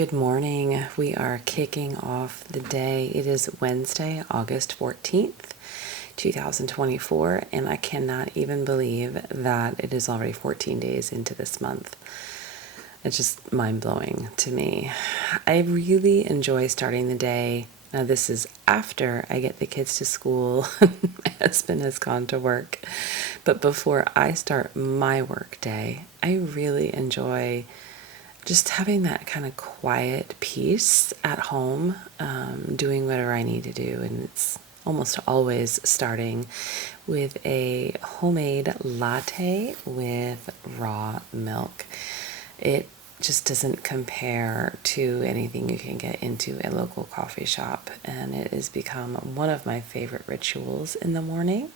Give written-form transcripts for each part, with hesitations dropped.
Good morning. We are kicking off the day. It is Wednesday, August 14th, 2024, and I cannot even believe that it is already 14 days into this month. It's just mind-blowing to me. I really enjoy starting the day. Now, this is after I get the kids to school. My husband has gone to work. But before I start my work day, I really enjoy just having that kind of quiet peace at home, doing whatever I need to do. And it's almost always starting with a homemade latte with raw milk. It just doesn't compare to anything you can get into a local coffee shop. And it has become one of my favorite rituals in the morning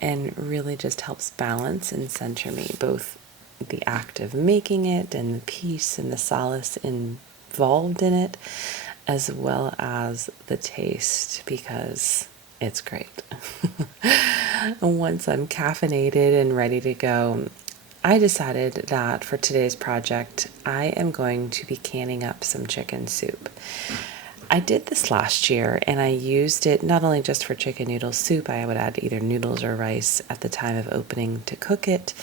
and really just helps balance and center me, both the act of making it and the peace and the solace involved in it, as well as the taste, because it's great. Once I'm caffeinated and ready to go, I decided that for today's project, I am going to be canning up some chicken soup. I did this last year and I used it not only just for chicken noodle soup, I would add either noodles or rice at the time of opening to cook it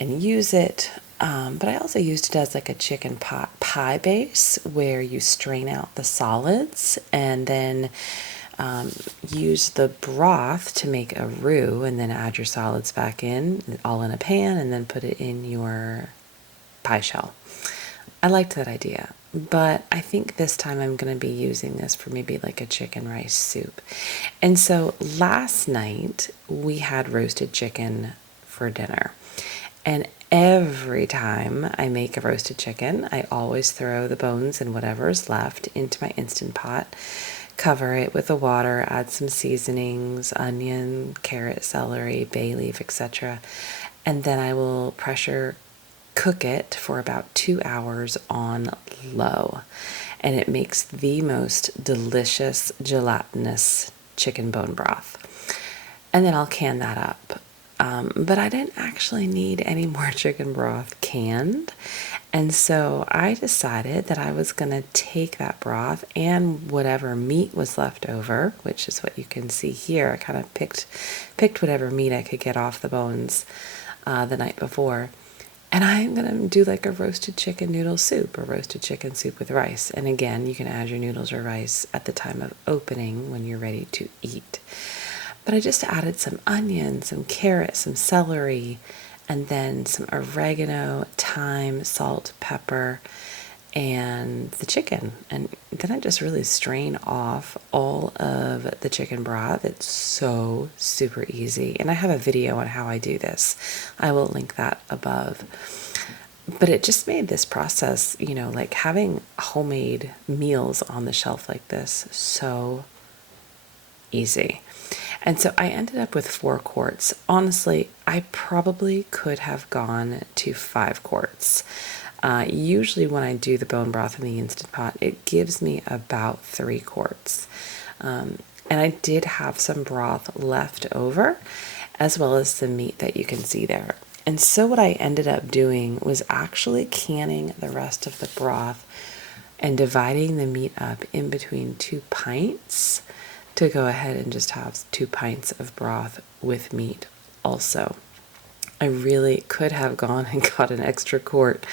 and use it, but I also used it as like a chicken pot pie base where you strain out the solids and then use the broth to make a roux and then add your solids back in, all in a pan, and then put it in your pie shell. I liked that idea, but I think this time I'm going to be using this for maybe like a chicken rice soup. And so last night we had roasted chicken for dinner. And every time I make a roasted chicken, I always throw the bones and whatever's left into my Instant Pot, cover it with the water, add some seasonings, onion, carrot, celery, bay leaf, etc. And then I will pressure cook it for about 2 hours on low. And it makes the most delicious gelatinous chicken bone broth. And then I'll can that up. But I didn't actually need any more chicken broth canned. And so I decided that I was going to take that broth and whatever meat was left over, which is what you can see here. I kind of picked whatever meat I could get off the bones the night before. And I'm going to do like a roasted chicken noodle soup or roasted chicken soup with rice. And again, you can add your noodles or rice at the time of opening when you're ready to eat. But I just added some onions, some carrots, some celery, and then some oregano, thyme, salt, pepper, and the chicken. And then I just really strain off all of the chicken broth. It's so super easy. And I have a video on how I do this. I will link that above. But it just made this process, like having homemade meals on the shelf like this so easy. And so I ended up with 4 quarts. Honestly, I probably could have gone to 5 quarts. Usually when I do the bone broth in the Instant Pot, it gives me about 3 quarts. And I did have some broth left over, as well as the meat that you can see there. And so what I ended up doing was actually canning the rest of the broth and dividing the meat up in between 2 pints to go ahead and just have 2 pints of broth with meat also. I really could have gone and got an extra quart.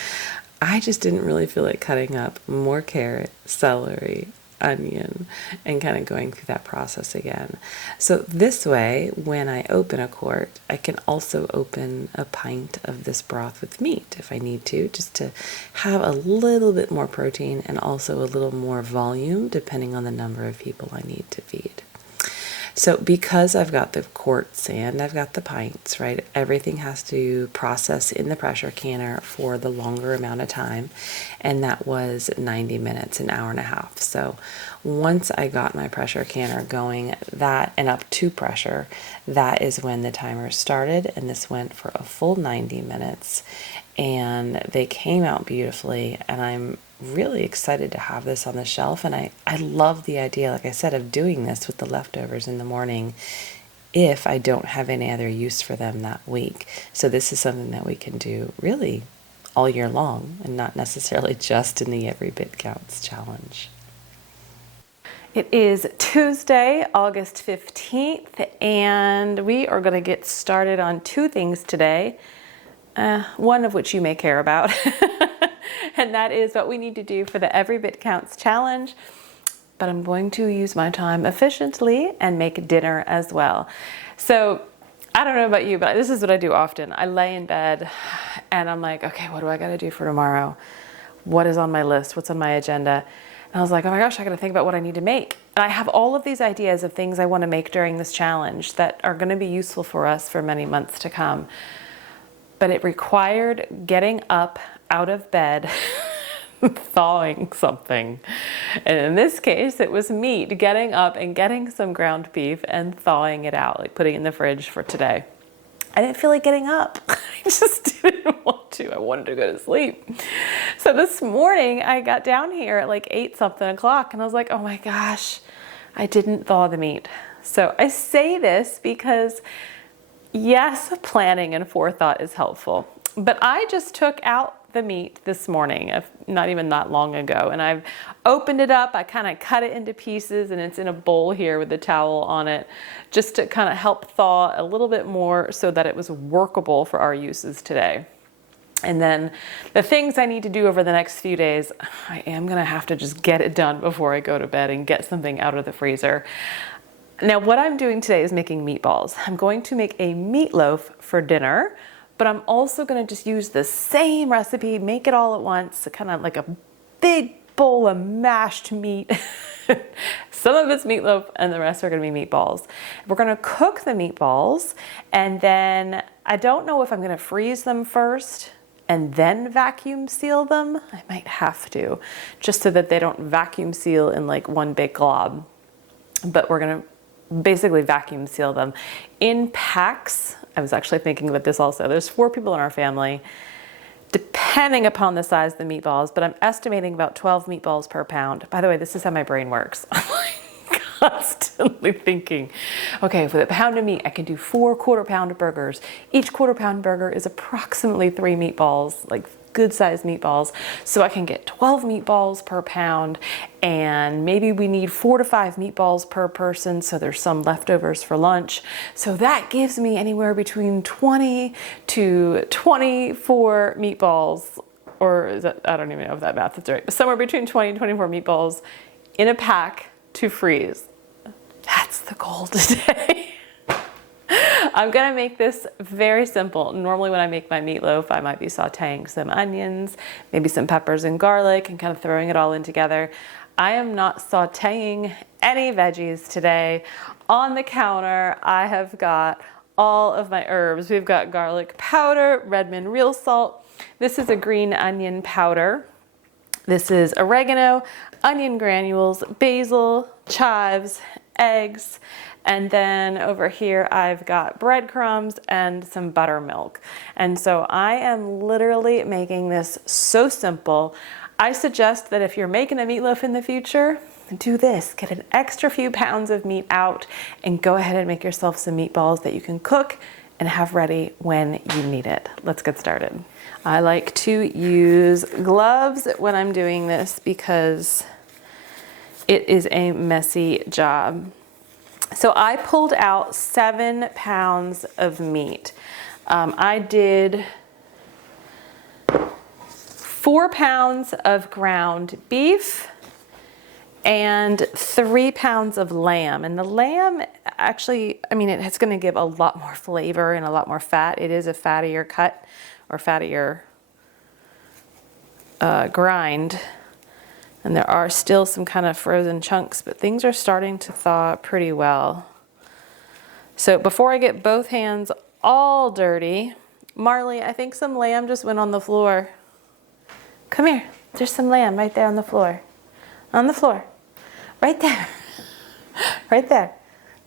I just didn't really feel like cutting up more carrot, celery, onion, and kind of going through that process again. So this way, when I open a quart, I can also open a pint of this broth with meat if I need to, just to have a little bit more protein and also a little more volume depending on the number of people I need to feed. So because I've got the quarts and I've got the pints, right, everything has to process in the pressure canner for the longer amount of time, and that was 90 minutes, an hour and a half. So once I got my pressure canner going, that and up to pressure, that is when the timer started, and this went for a full 90 minutes, and they came out beautifully, and I'm really excited to have this on the shelf. And I love the idea, like I said, of doing this with the leftovers in the morning if I don't have any other use for them that week. So this is something that we can do really all year long and not necessarily just in the Every Bit Counts challenge. It is Tuesday, August 15th, and we are going to get started on two things today, one of which you may care about, and that is what we need to do for the Every Bit Counts challenge. But I'm going to use my time efficiently and make dinner as well. So I don't know about you, but this is what I do often. I lay in bed and I'm like, okay, what do I got to do for tomorrow? What is on my list? What's on my agenda? And I was like, oh my gosh, I got to think about what I need to make. And I have all of these ideas of things I want to make during this challenge that are going to be useful for us for many months to come. But it required getting up out of bed, thawing something. And in this case, it was meat, getting up and getting some ground beef and thawing it out, like putting it in the fridge for today. I didn't feel like getting up. I just didn't want to. I wanted to go to sleep. So this morning I got down here at like 8-something o'clock and I was like, oh my gosh, I didn't thaw the meat. So I say this because yes, planning and forethought is helpful, but I just took out the meat this morning, not even that long ago, and I've opened it up. I kind of cut it into pieces and it's in a bowl here with the towel on it just to kind of help thaw a little bit more so that it was workable for our uses today. And then the things I need to do over the next few days, I am going to have to just get it done before I go to bed and get something out of the freezer. Now what I'm doing today is making meatballs. I'm going to make a meatloaf for dinner, but I'm also going to just use the same recipe, make it all at once, kind of like a big bowl of mashed meat. Some of it's meatloaf and the rest are going to be meatballs. We're going to cook the meatballs, and then I don't know if I'm going to freeze them first and then vacuum seal them. I might have to, just so that they don't vacuum seal in like one big glob. But we're going to basically vacuum seal them in packs. I was actually thinking about this also. There's 4 people in our family, depending upon the size of the meatballs, but I'm estimating about 12 meatballs per pound. By the way, this is how my brain works. I'm like constantly thinking, okay, with a pound of meat, I can do 4 quarter-pound burgers. Each quarter-pound burger is approximately 3 meatballs, like good-sized meatballs. So I can get 12 meatballs per pound, and maybe we need 4 to 5 meatballs per person, so there's some leftovers for lunch. So that gives me anywhere between 20 to 24 meatballs, or is that, I don't even know if that math is right, but somewhere between 20 and 24 meatballs in a pack to freeze. That's the goal today. I'm gonna make this very simple. Normally when I make my meatloaf, I might be sauteing some onions, maybe some peppers and garlic, and kind of throwing it all in together. I am not sauteing any veggies today. On the counter, I have got all of my herbs. We've got garlic powder, Redmond real salt. This is a green onion powder. This is oregano, onion granules, basil, chives, eggs, and then over here I've got breadcrumbs and some buttermilk. And so I am literally making this so simple. I suggest that if you're making a meatloaf in the future, do this. Get an extra few pounds of meat out and go ahead and make yourself some meatballs that you can cook and have ready when you need it. Let's get started. I like to use gloves when I'm doing this because it is a messy job. So I pulled out 7 pounds of meat. I did 4 pounds of ground beef and 3 pounds of lamb. And the lamb actually, I mean, it's going to give a lot more flavor and a lot more fat. It is a fattier cut or fattier grind. And there are still some kind of frozen chunks, but things are starting to thaw pretty well. So before I get both hands all dirty, Marley, I think some lamb just went on the floor. Come here. There's some lamb right there on the floor. On the floor. Right there. Right there.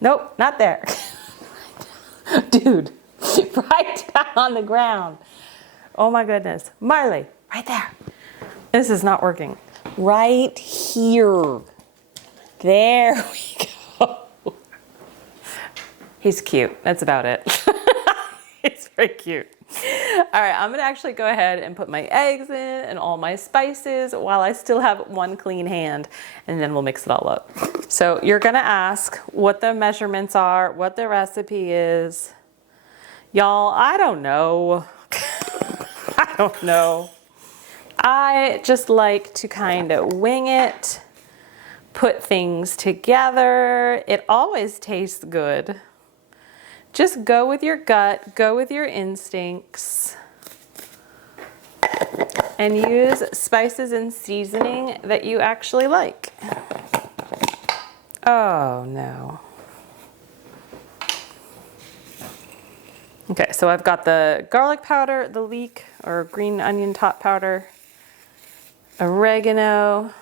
Nope, not there. Dude, right down on the ground. Oh my goodness. Marley, right there. This is not working. Right here. There we go. He's cute. That's about it. He's very cute. All right, I'm gonna actually go ahead and put my eggs in and all my spices while I still have one clean hand, and then we'll mix it all up. So you're gonna ask what the measurements are, what the recipe is. Y'all, I don't know. I don't know. I just like to kind of wing it, put things together. It always tastes good. Just go with your gut, go with your instincts, and use spices and seasoning that you actually like. Oh no. Okay, so I've got the garlic powder, the leek or green onion top powder, oregano,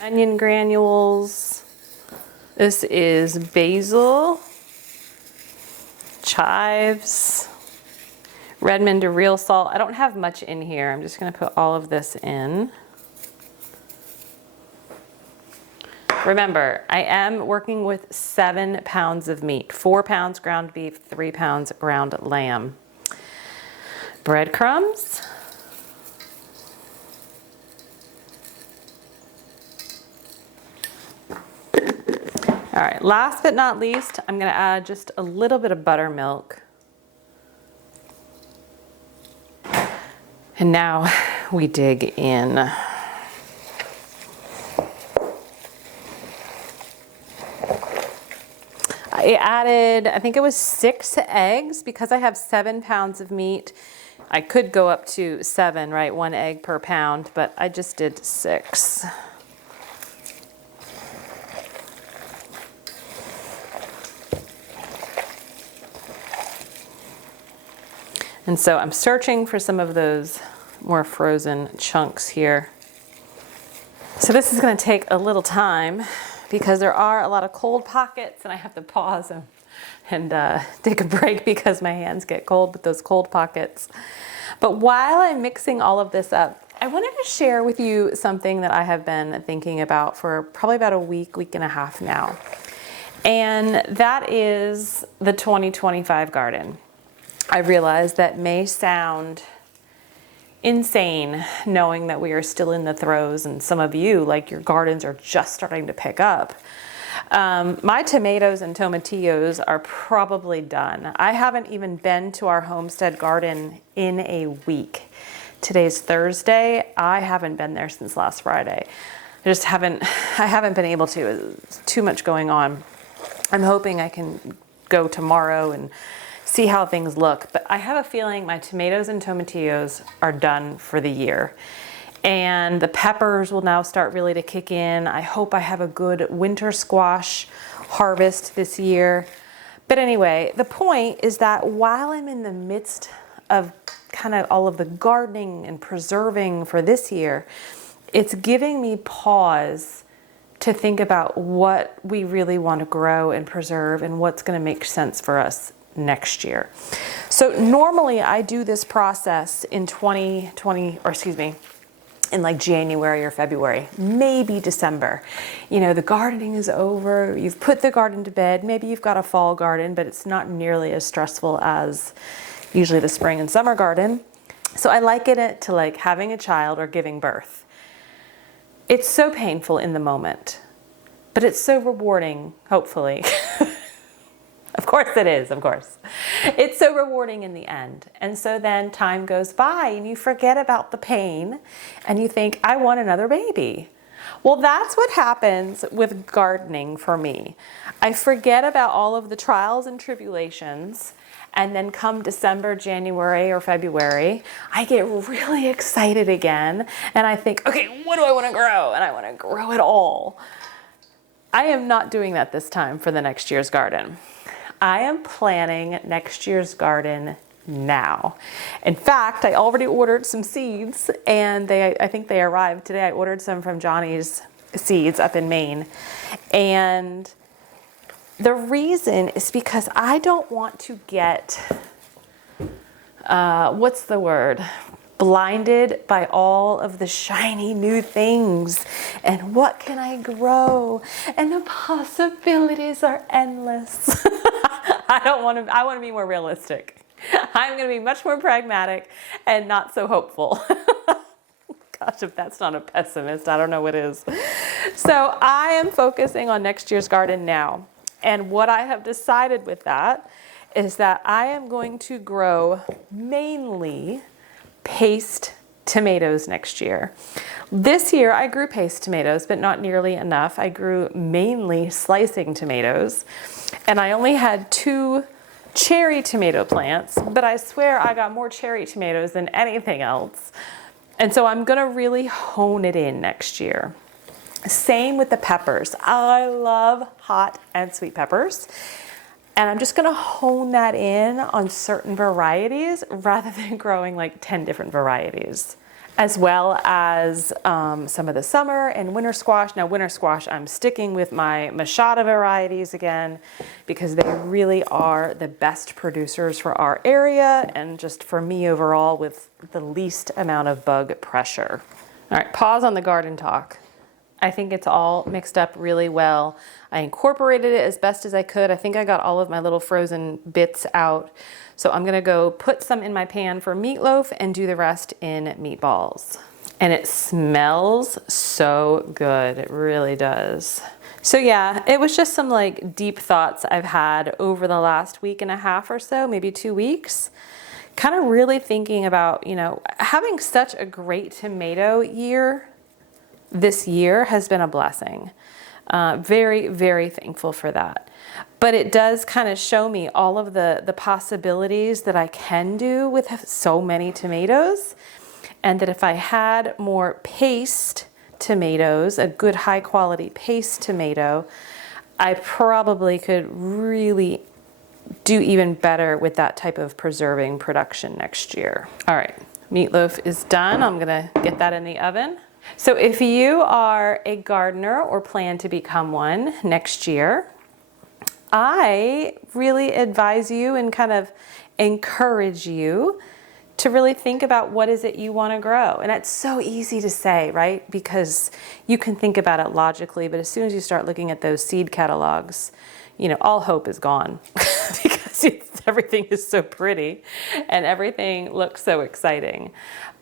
onion granules. This is basil, chives, Redmond or real salt. I don't have much in here. I'm just going to put all of this in. Remember, I am working with 7 pounds of meat, 4 pounds ground beef, 3 pounds ground lamb. Breadcrumbs. All right, last but not least, I'm gonna add just a little bit of buttermilk. And now we dig in. I added, I think it was 6 eggs because I have 7 pounds of meat. I could go up to 7, right? 1 egg per pound, but I just did 6. And so I'm searching for some of those more frozen chunks here. So this is going to take a little time because there are a lot of cold pockets and I have to pause and take a break because my hands get cold with those cold pockets. But while I'm mixing all of this up, I wanted to share with you something that I have been thinking about for probably about a week, week and a half now. And that is the 2025 garden. I realize that may sound insane knowing that we are still in the throes, and some of you, like, your gardens are just starting to pick up. My tomatoes and tomatillos are probably done. I haven't even been to our homestead garden in a week. Today's Thursday. I haven't been there since last Friday. I haven't been able to. There's too much going on. I'm hoping I can go tomorrow and see how things look, but I have a feeling my tomatoes and tomatillos are done for the year. And the peppers will now start really to kick in. I hope I have a good winter squash harvest this year. But anyway, the point is that while I'm in the midst of kind of all of the gardening and preserving for this year, it's giving me pause to think about what we really want to grow and preserve and what's going to make sense for us next year. So normally I do this process in in like January or February, maybe December. You know, the gardening is over, you've put the garden to bed, maybe you've got a fall garden, but it's not nearly as stressful as usually the spring and summer garden. So I liken it to like having a child or giving birth. It's so painful in the moment, but it's so rewarding, hopefully. Of course it is, of course. It's so rewarding in the end. And so then time goes by and you forget about the pain and you think, I want another baby. Well, that's what happens with gardening for me. I forget about all of the trials and tribulations, and then come December, January, or February, I get really excited again and I think, okay, what do I want to grow? And I want to grow it all. I am not doing that this time for the next year's garden. I am planning next year's garden now. In fact, I already ordered some seeds and I think they arrived today. I ordered some from Johnny's Seeds up in Maine. And the reason is because I don't want to get, blinded by all of the shiny new things and what can I grow, and the possibilities are endless. I want to be more realistic. I'm going to be much more pragmatic and not so hopeful. Gosh, if that's not a pessimist, I don't know what is. So I am focusing on next year's garden now. And what I have decided with that is that I am going to grow mainly paste tomatoes next year. This year I grew paste tomatoes, but not nearly enough. I grew mainly slicing tomatoes, and I only had 2 cherry tomato plants, but I swear I got more cherry tomatoes than anything else. And so I'm gonna really hone it in next year. Same with the peppers. I love hot and sweet peppers. And I'm just gonna hone that in on certain varieties rather than growing like 10 different varieties. As well as some of the summer and winter squash. Now winter squash, I'm sticking with my Machada varieties again because they really are the best producers for our area and just for me overall with the least amount of bug pressure. All right, pause on the garden talk. I think it's all mixed up really well. I incorporated it as best as I could. I think I got all of my little frozen bits out. So I'm gonna go put some in my pan for meatloaf and do the rest in meatballs. And it smells so good, it really does. So yeah, it was just some like deep thoughts I've had over the last week and a half or so, maybe 2 weeks. Kind of really thinking about, you know, having such a great tomato year this year has been a blessing. Very, very thankful for that. But it does kind of show me all of the possibilities that I can do with so many tomatoes. And that if I had more paste tomatoes, a good high quality paste tomato, I probably could really do even better with that type of preserving production next year. All right, meatloaf is done. I'm gonna get that in the oven. So if you are a gardener or plan to become one next year, I really advise you and kind of encourage you to really think about what is it you want to grow. And it's so easy to say, right? Because you can think about it logically, but as soon as you start looking at those seed catalogs, you know, all hope is gone because everything is so pretty and everything looks so exciting.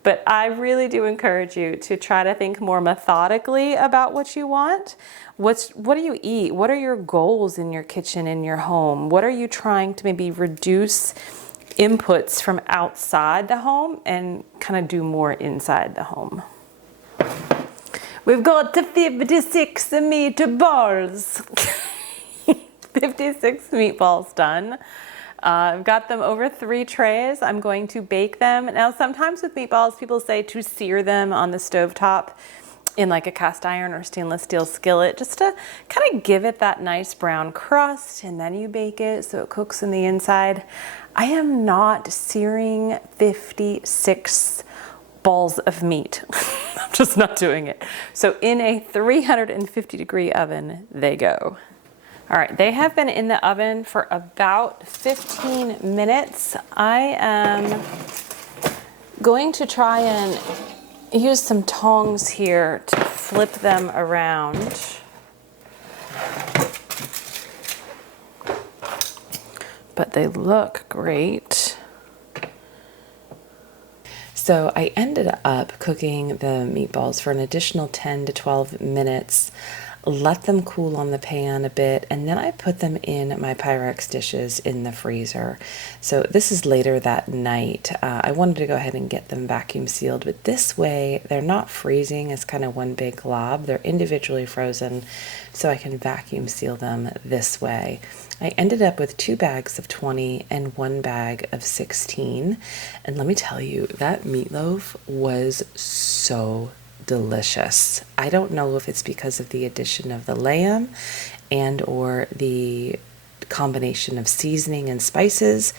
But I really do encourage you to try to think more methodically about what you want. What do you eat? What are your goals in your kitchen, in your home? What are you trying to maybe reduce inputs from outside the home and kind of do more inside the home? We've got to 56 meatballs. 56 meatballs done. I've got them over 3 trays. I'm going to bake them. Now, sometimes with meatballs, people say to sear them on the stovetop in like a cast iron or stainless steel skillet, just to kind of give it that nice brown crust, and then you bake it so it cooks in the inside. I am not searing 56 balls of meat. I'm just not doing it. So in a 350-degree oven, they go. All right, they have been in the oven for about 15 minutes. I am going to try and use some tongs here to flip them around. But they look great. So I ended up cooking the meatballs for an additional 10 to 12 minutes. Let them cool on the pan a bit, and then I put them in my Pyrex dishes in the freezer. So this is later that night. I wanted to go ahead and get them vacuum sealed, but this way they're not freezing as kind of one big glob. They're individually frozen, so I can vacuum seal them this way. I ended up with 2 bags of 20 and 1 bag of 16. And let me tell you, that meatloaf was so delicious. I don't know if it's because of the addition of the lamb and or the combination of seasoning and spices,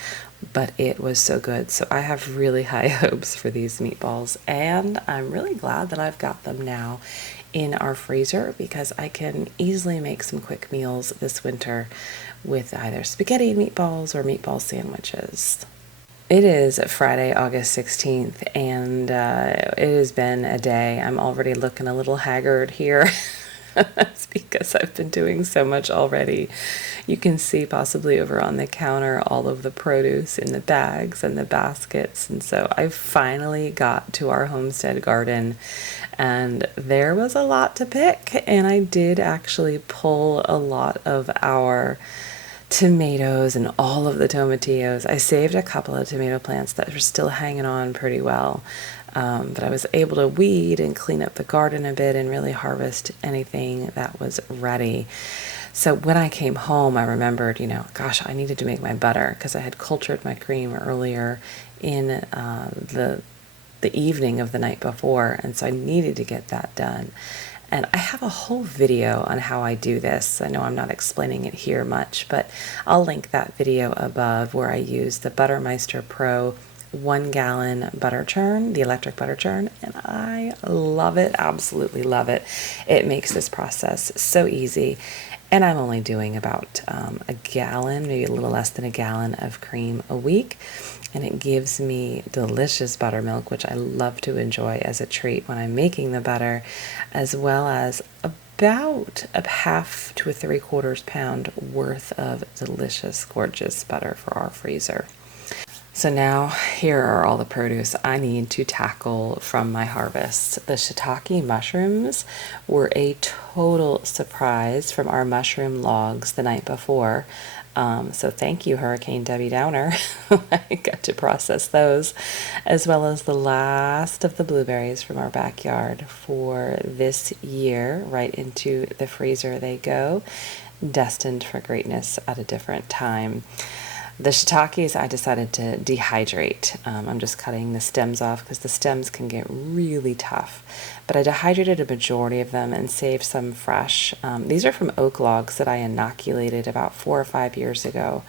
but it was so good. So I have really high hopes for these meatballs, and I'm really glad that I've got them now in our freezer because I can easily make some quick meals this winter with either spaghetti meatballs or meatball sandwiches. It is Friday, August 16th, and it has been a day. I'm already looking a little haggard here. That's because I've been doing so much already. You can see possibly over on the counter all of the produce in the bags and the baskets. And so I finally got to our homestead garden, and there was a lot to pick. And I did actually pull a lot of our tomatoes and all of the tomatillos. I saved a couple of tomato plants that were still hanging on pretty well. But I was able to weed and clean up the garden a bit and really harvest anything that was ready. So when I came home, I remembered, gosh, I needed to make my butter because I had cultured my cream earlier in the evening of the night before, and so I needed to get that done. And I have a whole video on how I do this. I know I'm not explaining it here much, but I'll link that video above where I use the Buttermeister Pro 1-gallon butter churn, the electric butter churn, and I love it, absolutely love it. It makes this process so easy. And I'm only doing about a gallon, maybe a little less than a gallon of cream a week. And it gives me delicious buttermilk, which I love to enjoy as a treat when I'm making the butter, as well as about a half to a 3/4 pound worth of delicious, gorgeous butter for our freezer. So now here are all the produce I need to tackle from my harvest. The shiitake mushrooms were a total surprise from our mushroom logs the night before. So thank you, Hurricane Debbie Downer. I got to process those, as well as the last of the blueberries from our backyard for this year. Right into the freezer they go, destined for greatness at a different time. The shiitakes I decided to dehydrate. I'm just cutting the stems off because the stems can get really tough. But I dehydrated a majority of them and saved some fresh. These are from oak logs that I inoculated about 4 or 5 years ago.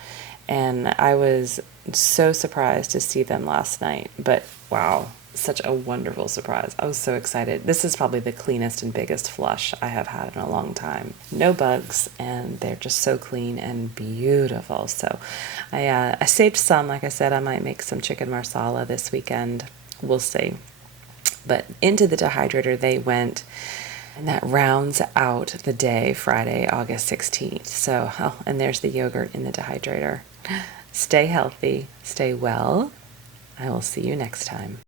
And I was so surprised to see them last night. But wow, such a wonderful surprise. I was so excited. This is probably the cleanest and biggest flush I have had in a long time. No bugs, and they're just so clean and beautiful. So I saved some. Like I said, I might make some chicken marsala this weekend. We'll see. But into the dehydrator they went, and that rounds out the day, Friday, August 16th. So, and there's the yogurt in the dehydrator. Stay healthy, stay well. I will see you next time.